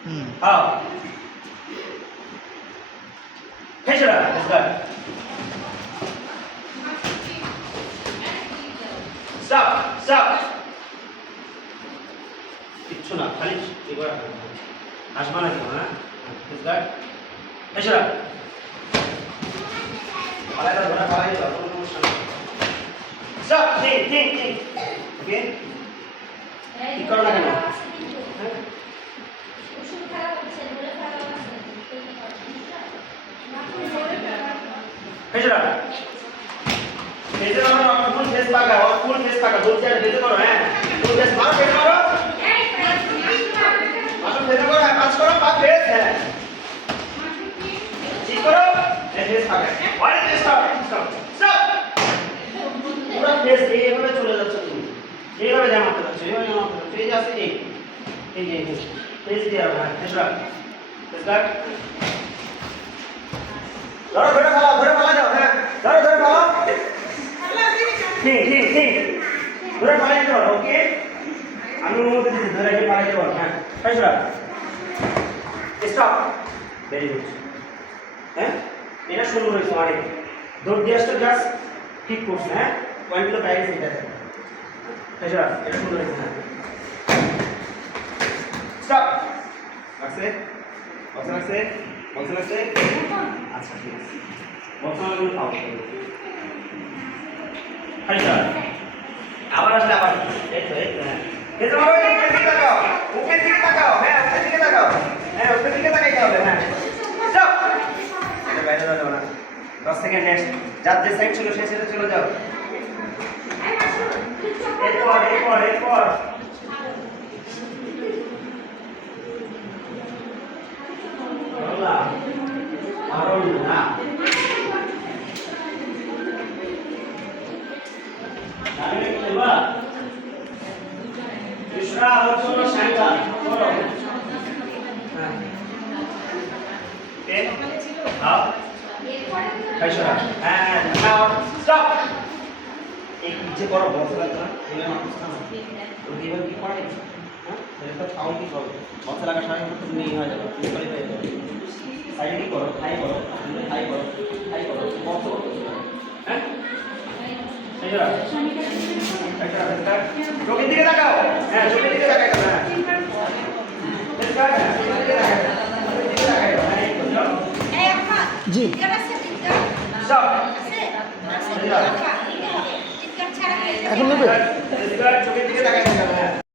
Up. Hejra. That's good. Stop. Stop. কিচ্ছু না খালি এবার আসবা না কেন হ্যাঁ That's good. Hejra. আলাদা ধরা পালাই যাও কোনো সমস্যা নেই Stop. Think. Okay? কি করো না কেন Hejra. Hejra मारो फुल फेस पाका और फुल फेस पाका दो चार भेजे करो हैं फुल फेस मारो फेस मारो मारो फेस करो पांच करो पांच फेस है ठीक करो ये फेस पाका और ये स्टॉप पूरा फेस এইভাবে চলে যাচ্ছে তুমি এইভাবে জামাতে যাচ্ছে এই যে আছে এই फेस দিয়া হ্যাঁ Hejra फेस কাট ধরে ফেলা যাও হ্যাঁ ধরে ফেলা ঠিক ধরে ফেলাই যাও ওকে আমি অনুমতি দিচ্ছি ধরে ফেলাই যাও হ্যাঁ Hejra স্টপ ভেরি গুড হ্যাঁ এটা সুন্দর হয়েছে অনেক দৌড় দিয়ে আসতে জাস্ট ঠিক করছে হ্যাঁ পয়েন্টগুলো প্র্যাকটিস এটা Hejra এটা সুন্দর হয়েছে হ্যাঁ স্টপ লাগছে আচ্ছা ঠিক আছে বক্সগুলো পাও Hejra আবার আসলে আবার এই তো হ্যাঁ Hejra মারো উপরে দিকে তাকাও হ্যাঁ উপরে দিকে তাকাইতে হবে হ্যাঁ স্টপ এটা বাইরে যাও না 10 সেকেন্ড নেক্সট যার যে সাইড ছিল সেই সাইডে চলে যাও এরপর না Krishna also Shankar. Okay. Up. Hejra. And now stop. एक पीछे करो बॉक्स लगा ये ना तो केवल की पड़े हां ये तो काउंट की करो बॉक्स लगा सारे तो नहीं आ जाएगा ये पड़े साइड ही करो हाई करो बॉक्स हैं Hejra চোখের দিকে তাকাও হ্যাঁ চোখের দিকে তাকাই দাও হ্যাঁ জি